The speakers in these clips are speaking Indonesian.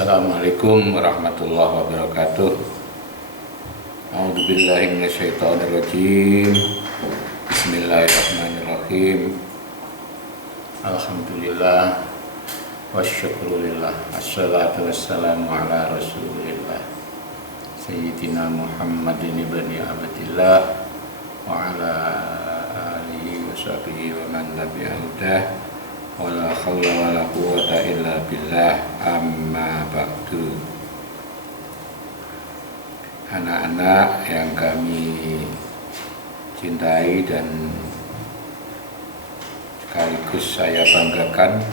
Assalamualaikum warahmatullahi wabarakatuh. A'udzubillahi minasyaitonirrajim. Bismillahirrahmanirrahim. Alhamdulillah wasyukrulillah. Assalatu wassalamu ala rasulillah Sayyidina Muhammadin ibni Abdillah wa ala alihi wa sahbihi wa man tabi'a hudah. Wala haula wala quwwata illa billah, amma ba'du. Anak-anak yang kami cintai dan sekaligus saya banggakan,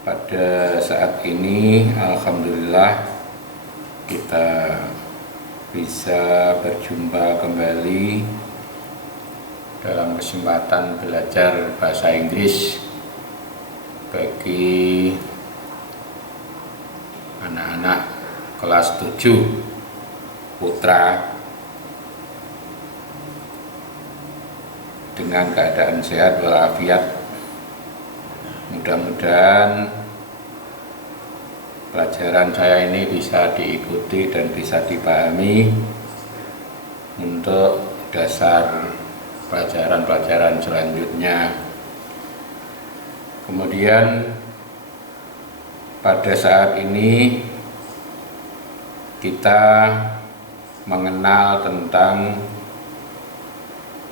pada saat ini alhamdulillah kita bisa berjumpa kembali dalam kesempatan belajar bahasa Inggris bagi anak-anak kelas 7 putra dengan keadaan sehat walafiat. Mudah-mudahan pelajaran saya ini bisa diikuti dan bisa dipahami untuk dasar pelajaran-pelajaran selanjutnya. Kemudian pada saat ini kita mengenal tentang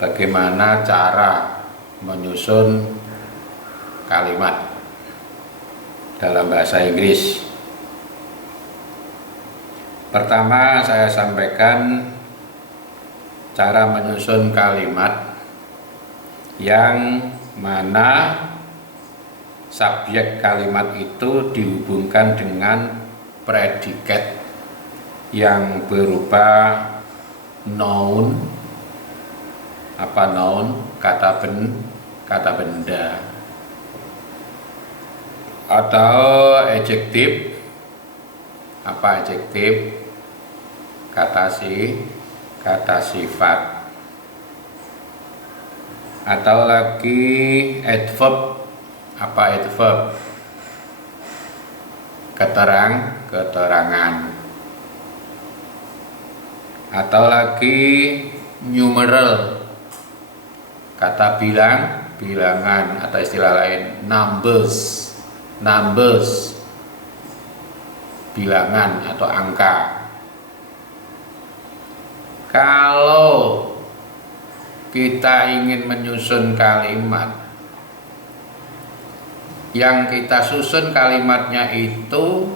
bagaimana cara menyusun kalimat dalam bahasa Inggris. Pertama saya sampaikan cara menyusun kalimat yang mana subjek kalimat itu dihubungkan dengan predikat yang berupa noun, kata benda, atau adjektif, kata sifat, atau lagi adverb, keterangan, atau lagi numeral, kata bilangan, atau istilah lain numbers, bilangan atau angka. Kalau kita ingin menyusun kalimat, yang kita susun kalimatnya itu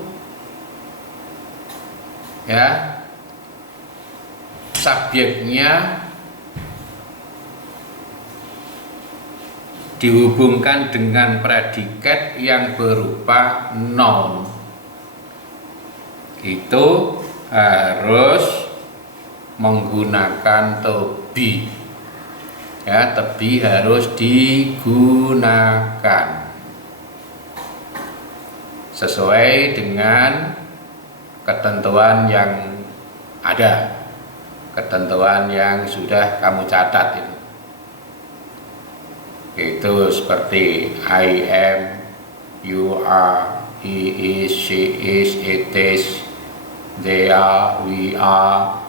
subjeknya dihubungkan dengan predikat yang berupa noun. Itu harus menggunakan to be. To be harus digunakan sesuai dengan ketentuan yang ada, ketentuan yang sudah kamu catat itu seperti I am, you are, he is, she is, it is, they are, we are,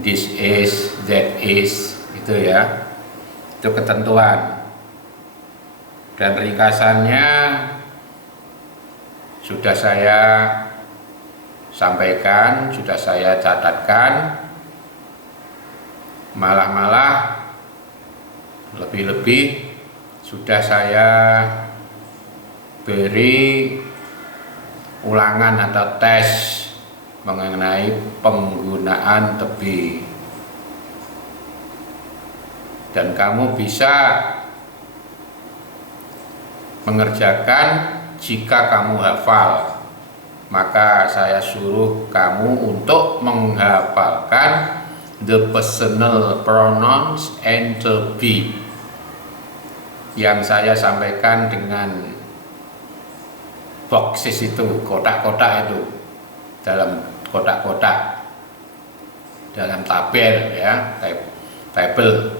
this is, that is, itu itu ketentuan. Dan ringkasannya sudah saya sampaikan, sudah saya catatkan, malah lebih-lebih sudah saya beri ulangan atau tes mengenai penggunaan to be. Dan kamu bisa mengerjakan jika kamu hafal. Maka saya suruh kamu untuk menghafalkan the personal pronouns and to be yang saya sampaikan dengan boxes itu, kotak-kotak itu, dalam kotak-kotak, dalam tabel tabel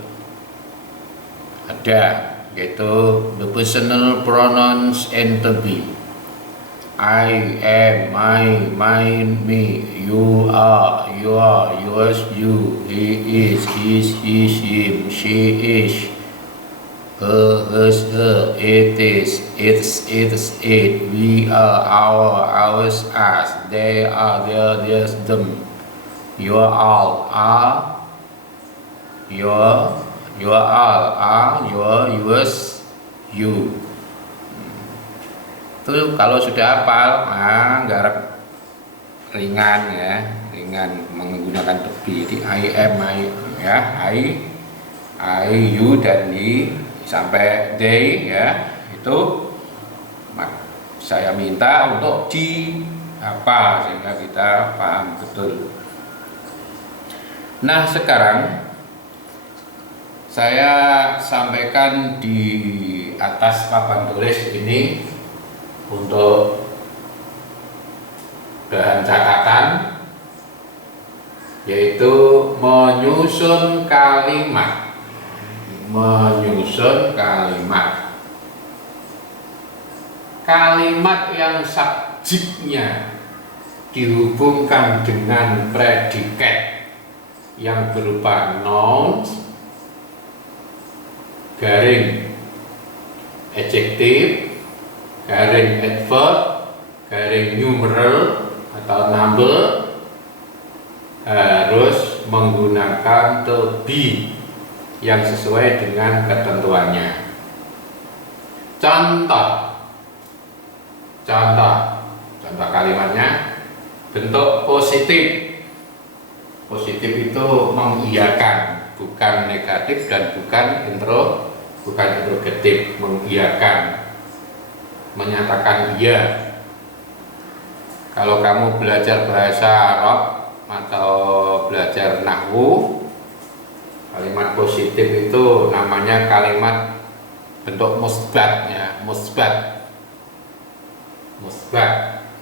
ada, yaitu the personal pronouns and to be. I am, my, me, you are, yours, you, he is, his, him, she is, her, hers, her, it is, it, we are, ours, us, they are, theirs, them, you all are, your all are, yours, you. Itu kalau sudah hafal, garap ringan ya, ringan menggunakan to be. Di I am, ya, I, you dan he sampai they ya, itu saya minta untuk dihafal sehingga kita paham betul. Nah, sekarang saya sampaikan di atas papan tulis ini untuk bahan catatan, yaitu menyusun kalimat. Kalimat yang subjeknya dihubungkan dengan predikat yang berupa nouns, garing adjektif, garing adverb, garing numeral atau number, harus menggunakan to be yang sesuai dengan ketentuannya. Contoh kalimatnya bentuk positif. Positif itu mengiyakan, bukan negatif dan bukan interrogatif, mengiyakan, menyatakan iya. Kalau kamu belajar bahasa Arab atau belajar nahwu, kalimat positif itu namanya kalimat bentuk musbat ya, musbat,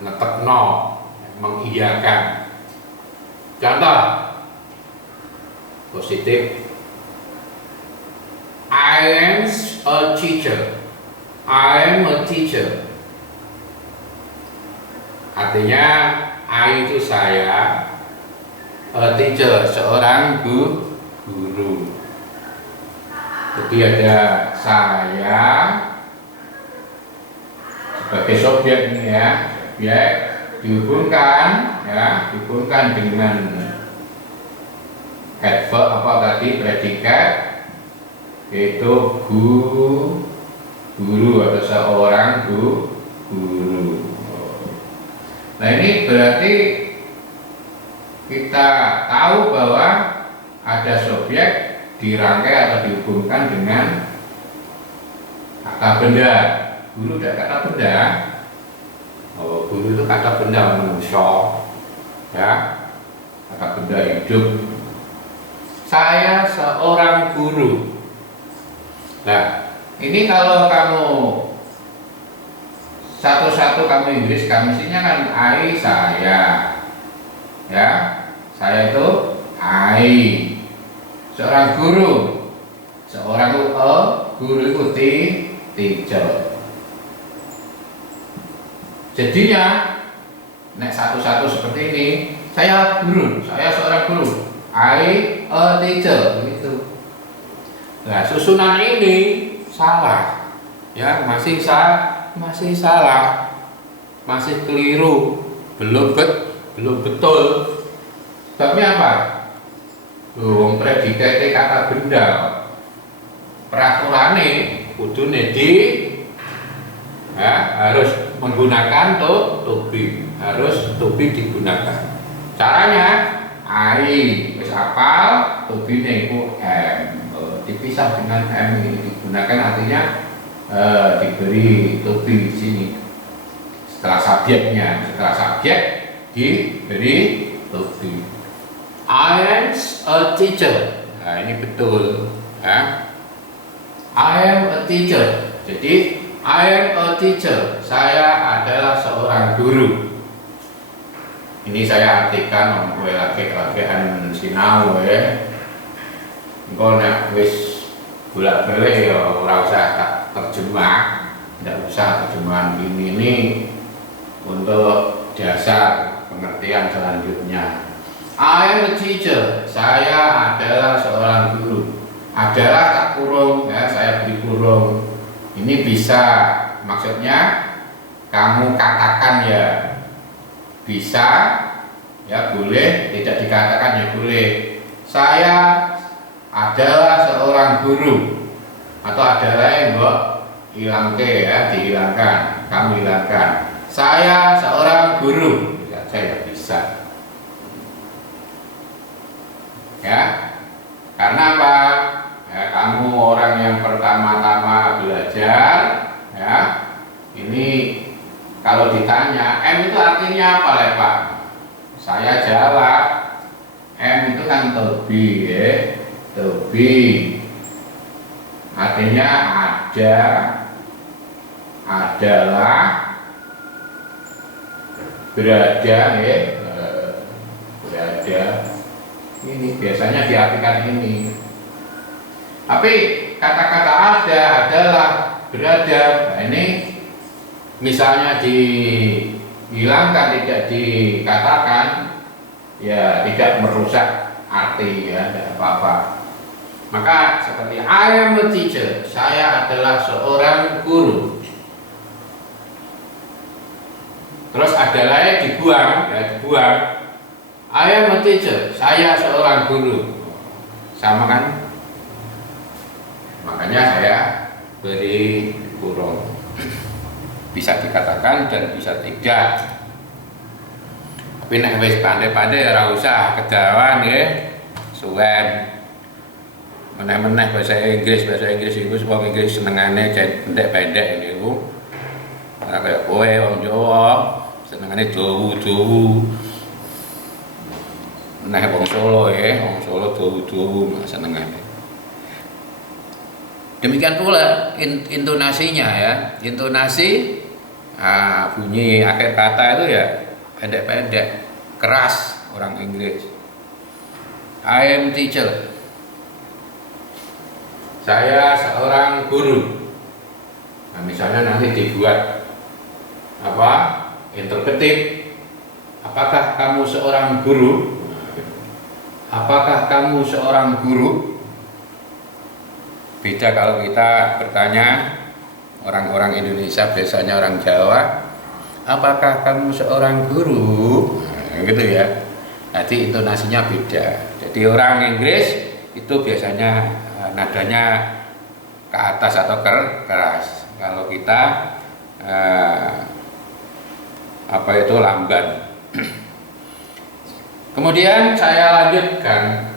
netekno, mengiyakan. Contoh positif, I am a teacher. Artinya I itu saya, a teacher seorang guru. Jadi ada saya sebagai subjek ini ya, subjek dihubungkan dengan adverb apa tadi, predikat, yaitu guru atau seorang guru. Nah, ini berarti kita tahu bahwa ada subjek dirangkai atau dihubungkan dengan kata benda. Guru ada kata benda. Guru itu kata benda manusia, ya, kata benda hidup. Saya seorang guru. Nah, ini kalau kamu satu-satu kamu Inggris, kamu isinya kan I, saya, ya, saya itu I. Seorang guru, seorang itu guru itu teacher. Jadinya nek satu-satu seperti ini, saya guru, saya seorang guru, I a teacher, gitu. Nah, susunan ini salah, ya, masih salah, masih keliru, belum betul. Sebabnya apa? Predikat kata benda, peraturane kudune harus menggunakan to be, harus to be digunakan. Caranya I wis hafal, to be iku am, dipisah dengan am ini digunakan, artinya diberi to be di sini setelah subjek diberi to be. I am a teacher. Nah, ini betul ya. I am a teacher. Jadi I am a teacher. Saya adalah seorang guru. Ini saya artikan kowe lagi-lagian sinau ya. Engko nek wis bolak-balik ya ora usah tak terjemah. Tidak usah terjemahan ini untuk dasar pengertian selanjutnya. I am a teacher. Saya adalah seorang guru. Adalah tak kurung ya, saya beri kurung. Ini bisa, maksudnya kamu katakan ya bisa, ya boleh, tidak dikatakan ya boleh. Saya adalah seorang guru, atau adalah yang hilang ya, dihilangkan, kamu hilangkan. Saya seorang guru, ya, saya bisa. Ya, karena apa? Ya, kamu orang yang pertama-tama belajar, ya. Ini kalau ditanya, M itu artinya apa, Pak? Saya jawab, M itu kan to be, ya. To be artinya ada, adalah, berada, ya. Berada. Ini biasanya diartikan ini. Tapi kata-kata ada, adalah, berada, nah ini misalnya dihilangkan, tidak dikatakan, ya tidak merusak arti, ya tidak apa-apa. Maka seperti I am a teacher, saya adalah seorang guru. Terus adalah dibuang, ya dibuang. I am a teacher, saya seorang guru. Sama kan? Makanya saya beri kurung. Bisa dikatakan dan bisa tidak. Tapi nek wis pandai-pandai ora usah kedawan nggih. Suwen. Meneh-meneh bahasa Inggris iku wong Inggris senengane pendek-pendek niku. Ora kaya kowe wong Jawa senengane dawu-dawu. Nah, wong Solo ya, wong Solo dawu-dawu senengane. Demikian pula intonasinya ya, intonasi bunyi akhir kata itu ya pendek-pendek, keras orang Inggris. I am teacher. Saya seorang guru. Nah, misalnya nanti dibuat apa? Interrogatif. Apakah kamu seorang guru? Apakah kamu seorang guru? Beda kalau kita bertanya orang-orang Indonesia, biasanya orang Jawa, apakah kamu seorang guru? Nah, gitu ya. Nanti intonasinya beda. Jadi orang Inggris itu biasanya nadanya ke atas atau keras. Kalau kita apa itu lamban. Kemudian saya lanjutkan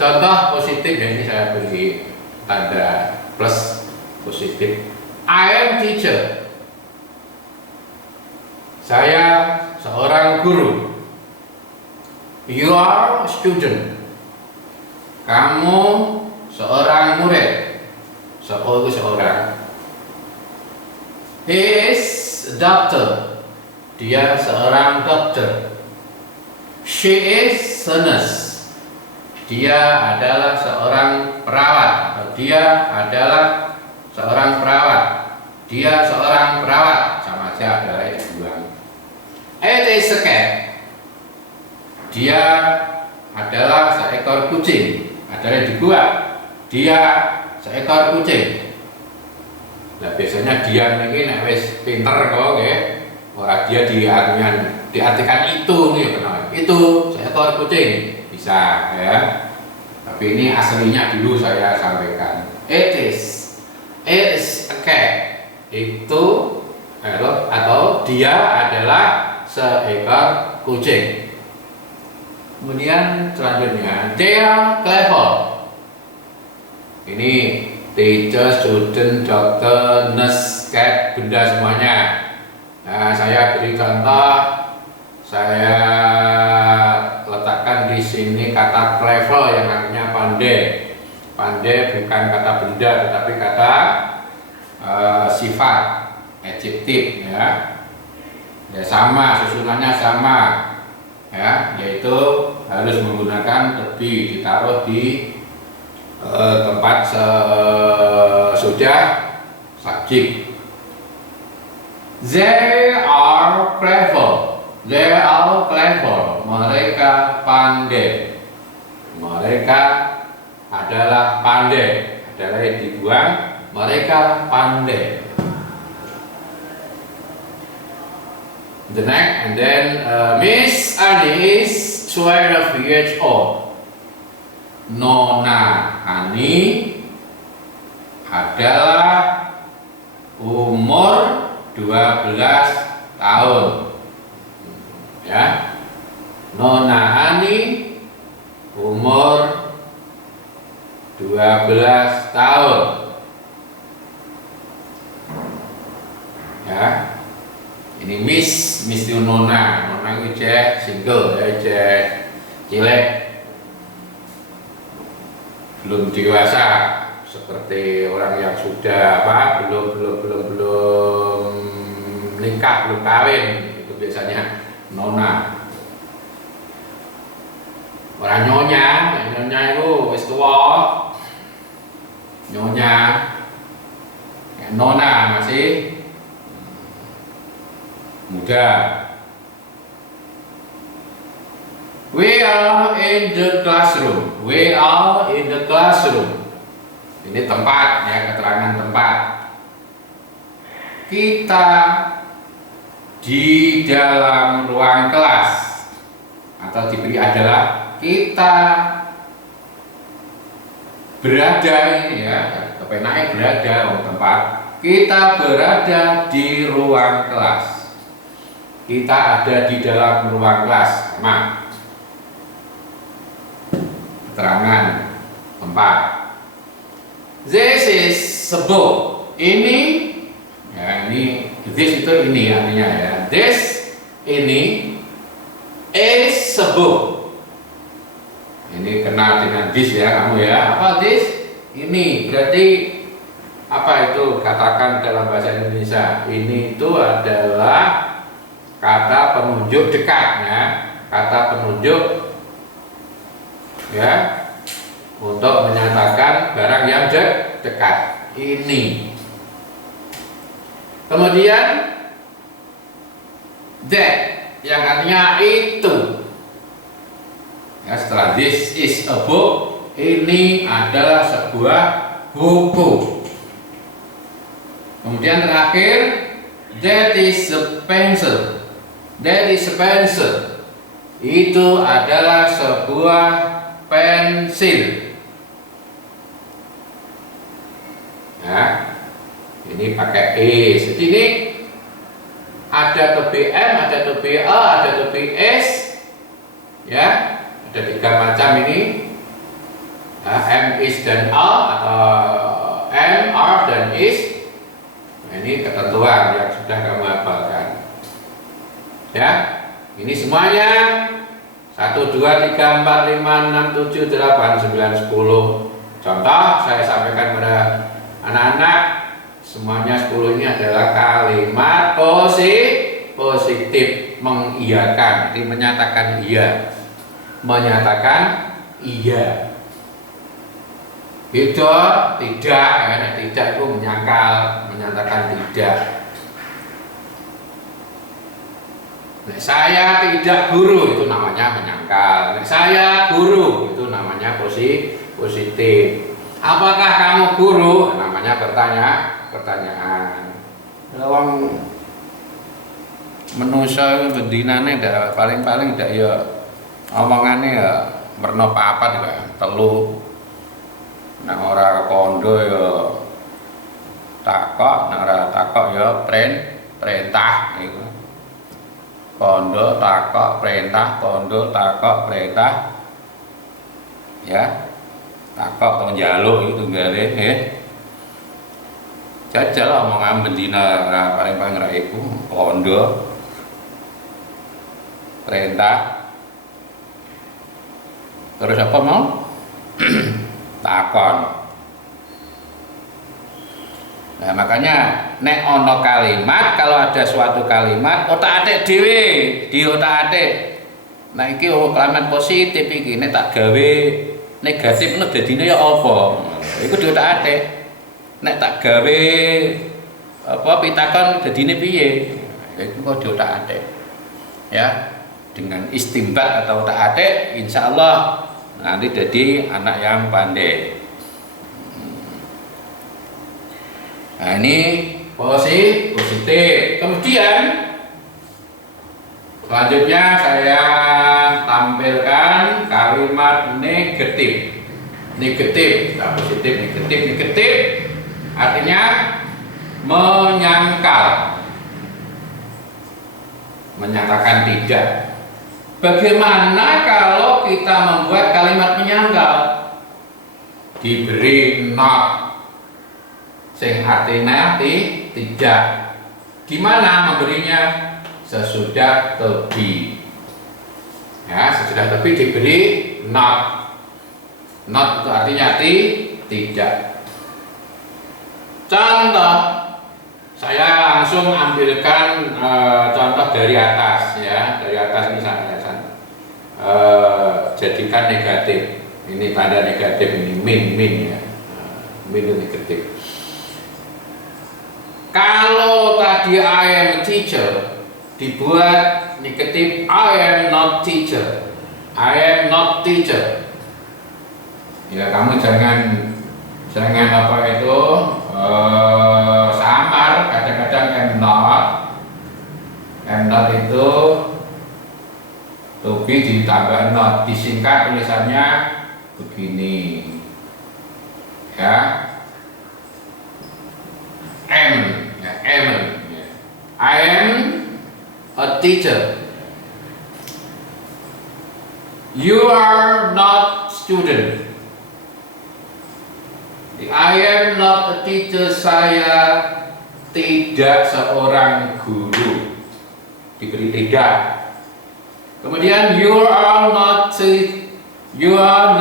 contoh positif ya, ini saya beri tanda plus positif. I am teacher. Saya seorang guru. You are a student. Kamu seorang murid. Seorang. He is a doctor. Dia seorang dokter. She is a nurse. Dia adalah seorang perawat, atau dia adalah seorang perawat. Dia seorang perawat, sama aja adalah dibuang. It is a cat. Dia adalah seekor kucing, adalah dibuang. Dia seekor kucing. Nah, biasanya dia ini nek wis pinter kok nggih. Ora dia diartikan itu nih benar. Itu seekor kucing bisa ya. Tapi ini aslinya dulu saya sampaikan. It is a cat. Itu atau dia adalah seekor kucing. Kemudian selanjutnya, they are clever. Ini teacher, student, dokter, nurse, cat, benda semuanya. Nah, saya beri contoh. Saya letakkan di sini kata clever yang artinya pandai. Pandai bukan kata benda, tetapi kata sifat, adjektif ya. Ya sama, susunannya sama. Ya, yaitu harus menggunakan to be, ditaruh di tempat sudah subjek. They are clever. They are clever. Mereka pandai. Mereka adalah pandai. Adalah yang dibuang. Mereka pandai. The next, and then Miss Ani is 12 years old. Nona Ani adalah umur 12 tahun. Ya. Nona Ani umur 12 tahun. Ya. Ini Miss itu Nona itu cek single ya, cek cilik, belum dewasa seperti orang yang sudah belum nikah, belum kawin, itu biasanya Nona. Orang nyonya itu wis tua, nyonya, Nona masih muda. We are in the classroom. We are in the classroom. Ini tempat ya, keterangan tempat. Kita di dalam ruang kelas, atau diberi adalah kita berada ini ya, kepenai berada tempat. Kita berada di ruang kelas. Kita ada di dalam ruang kelas. Sama. Keterangan tempat. This is a book. Ini ya, ini this itu ini artinya ya. This ini is a book. Ini kenal dengan this ya kamu ya. Apa this? Ini berarti apa itu? Katakan dalam bahasa Indonesia. Ini itu adalah kata penunjuk dekat ya, kata penunjuk ya untuk menyatakan barang yang dekat. Ini. Kemudian that yang artinya itu. Ya, setelah this is a book, ini adalah sebuah buku. Kemudian terakhir, that is a pencil. That is a pencil. Itu adalah sebuah pensil. Ya, ini pakai is. Jadi ini ada to be M, ada to be A, ada to be S. Ya, ada 3 macam ini. Nah, M, is dan A, atau M, R dan is. Nah, ini ketentuan yang sudah kamu hafalkan. Ya, ini semuanya 1, 2, 3, 4, 5, 6, 7, 8, 9, 10. Contoh saya sampaikan pada anak-anak, semuanya 10 ini adalah kalimat positif, mengiyakan, jadi menyatakan iya, menyatakan iya. Beda tidak, karena tidak itu menyangkal, menyatakan tidak. Saya tidak guru, itu namanya menyangkal. Saya guru, itu namanya positif. Apakah kamu guru? Namanya pertanyaan. Lawang manusia bendinane ndak paling ndak ya omongane ya merno papat ya telu. Nek ora kondo ya takok, nek ora takok ya perintah iku. Kondo takok perintah, kondo takok perintah. Ya. Takok atau njaluk itu tunggale nggih. Jajal omongan bendina paling-paling ra iku kondo perintah. Terus apa mau? Takon. Nah, makanya nek ono kalimat, kalau ada suatu kalimat otak-atik dhewe, di otak-atik. Nah iki kalimat positif iki nek tak gawe negatif ngono dadine ya apa? Iku di otak-atik. Nek tak gawe pitakon dadine piye? Ya itu kok diotak-atik. Ya, dengan istimbat atau otak-atik insyaallah nanti jadi anak yang pandai. Nah, ini positif. Kemudian selanjutnya saya tampilkan kalimat negatif. Negatif, nah, positif, negatif artinya menyangkal, menyatakan tidak. Bagaimana kalau kita membuat kalimat menyangkal? Diberi not, sing artinya tidak. Gimana memberinya? Sesudah to be. Ya, sesudah to be diberi not. Not itu artinya tidak. Contoh, saya langsung ambilkan contoh dari atas ya, dari atas ini saya jadikan negatif. Ini tanda negatif ini min ya, min itu negatif. Kalau tadi I am a teacher dibuat negatif I am not teacher, I am not teacher. Ya kamu jangan apa itu samar, kadang-kadang am not itu to be ditambah not, disingkat tulisannya begini ya, am ya, am ya. I am a teacher, you are not student. I am not a teacher, saya tidak seorang guru, diberi tidak. Kemudian you are not a student, you are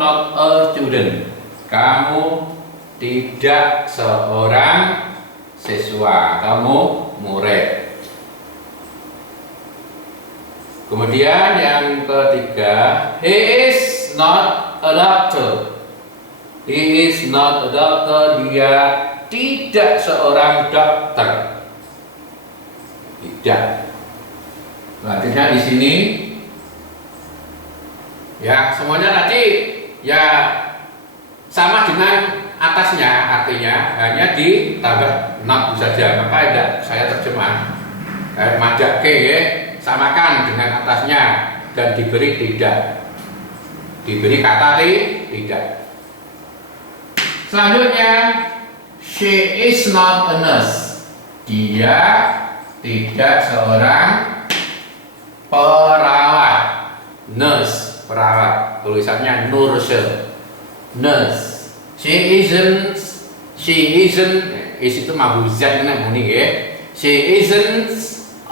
not a student, kamu tidak seorang siswa, kamu murid. Kemudian yang ketiga, he is not a doctor. He is not a doctor. Dia tidak seorang dokter. Tidak. Artinya di sini ya semuanya tadi ya sama dengan atasnya, artinya hanya ditambah not saja. Maka tidak saya terjemah majak ke ya, samakan dengan atasnya dan diberi tidak. Diberi kata tidak. Selanjutnya, she is not a nurse. Dia tidak seorang perawat. Nurse, perawat. Tulisannya nurse. Nurse. She isn't. Is itu mabuzat kan muni ya. She isn't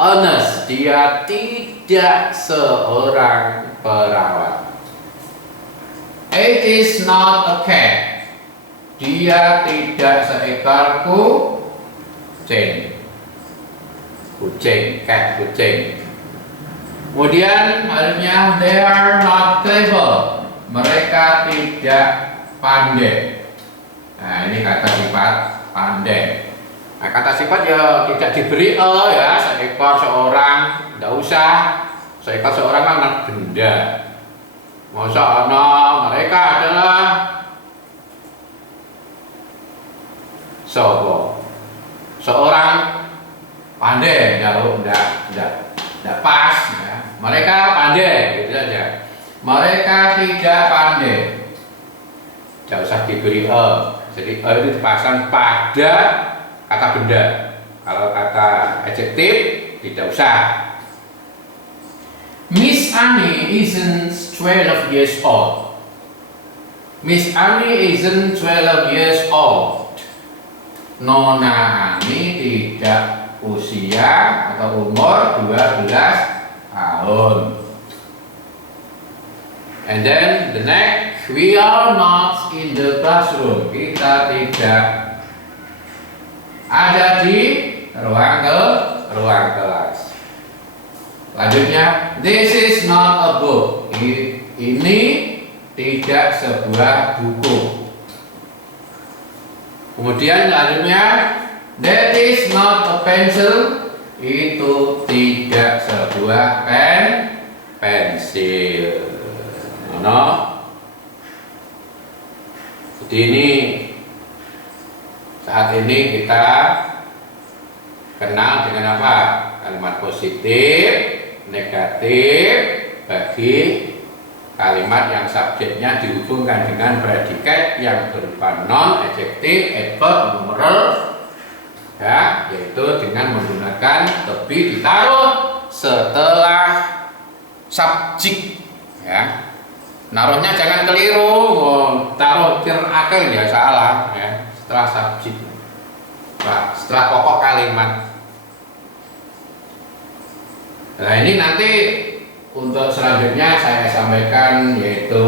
a nurse. Dia tidak seorang perawat. It is not a cat. Dia tidak seekor kucing. Kucing, cat, kucing. Kemudian harusnya they are not clever. Mereka tidak pandai. Nah, ini kata sifat pandai. Nah, kata sifat ya tidak diberi ya, seekor seorang, tidak usah. Seekor seorang kan anak benda. Masa mereka adalah seorang pandai, jauh tidak pas ya. Mereka pandai gitu saja. Mereka tidak pandai. Tidak usah diberi jadi itu dipasang pada kata benda. Kalau kata adjektif tidak usah. Miss Annie isn't 12 years old. Miss Annie isn't 12 years old. Nona Ani tidak usia atau umur 12 tahun. And then the next, we are not in the classroom. Kita tidak ada di ruang kelas. Selanjutnya, this is not a book. Ini tidak sebuah buku. Kemudian selanjutnya, that is not a pencil. Itu tidak sebuah pensil. No. Jadi ini saat ini kita kenal dengan apa? Kalimat positif, negatif bagi kalimat yang subjeknya dihubungkan dengan predikat yang berupa non, adjektif, adverb, numeral, ya, yaitu dengan menggunakan to be ditaruh setelah subjek, ya. Naruhnya jangan keliru, taruh akhir ya salah, ya. Setelah subjek, setelah pokok kalimat. Nah ini nanti untuk selanjutnya saya sampaikan yaitu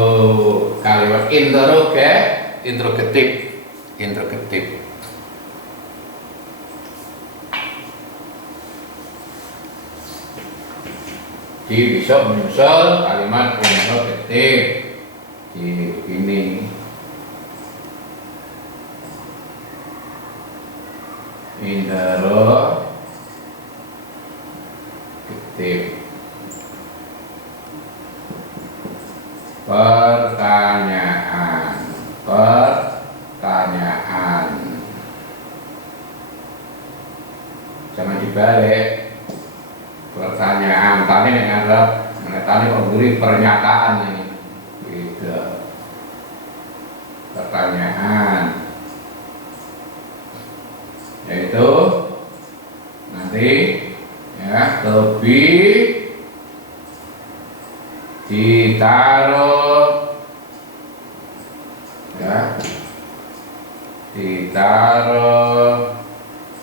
kalimat interrogatif. Jadi bisa menyusul kalimat interrogatif di ini. Interrogatif. Pertanyaan. Jangan dibalik. Pertanyaan tadi yang ada tadi memberi pernyataan ini. Gitu. Pertanyaan. Yaitu nanti ya to be ditaruh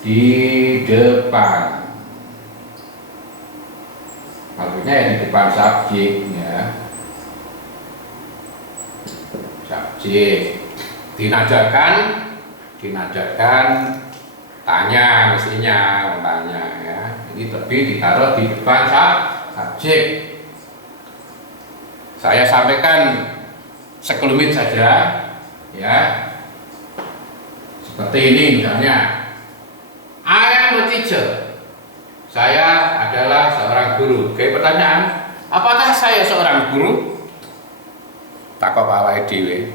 di depan, maksudnya ya di depan subjek, ya. Subjek dinajakan tanya, mestinya tanya, ya. Jadi tapi ditaruh di depan subjek. Saya sampaikan sekelumit saja, ya. Seperti ini misalnya, I am a teacher. Saya adalah seorang guru. Oke, pertanyaan, apakah saya seorang guru? Takok awake dhewe.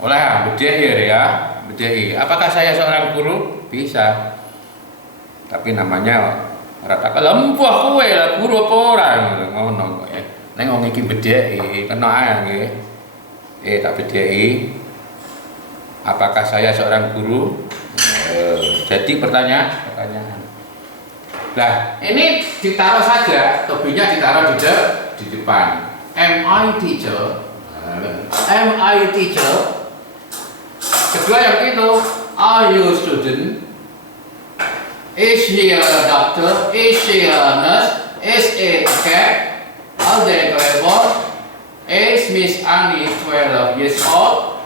Oleh bedhehir ya, bedhehi. Apakah saya seorang guru? Bisa. Tapi namanya ora tak lempuh kowe lah guru apa ora ngono kok ya. Nek wong iki bedheki kena ae nggih. Tak bedheki. Apakah saya seorang guru? Jadi pertanyaan. Nah, ini ditaruh saja, topinya ditaruh di depan. Am I teacher? Am I teacher? Kedua yang itu, are you student? Is he a doctor? Is she a nurse? Is it a cat? Are they clever? Is Miss Annie 12 years old?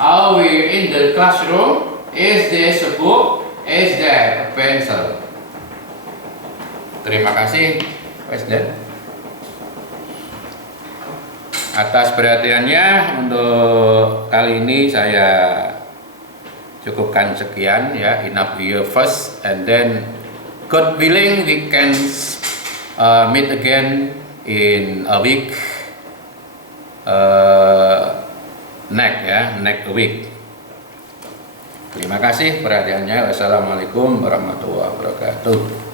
Are we in the classroom? Is there a book? Is there a pencil? Terima kasih, Presiden, atas perhatiannya. Untuk kali ini saya cukupkan sekian, ya. Enough here first, and then God willing we can meet again in a week, next week. Terima kasih perhatiannya. Wassalamualaikum warahmatullahi wabarakatuh.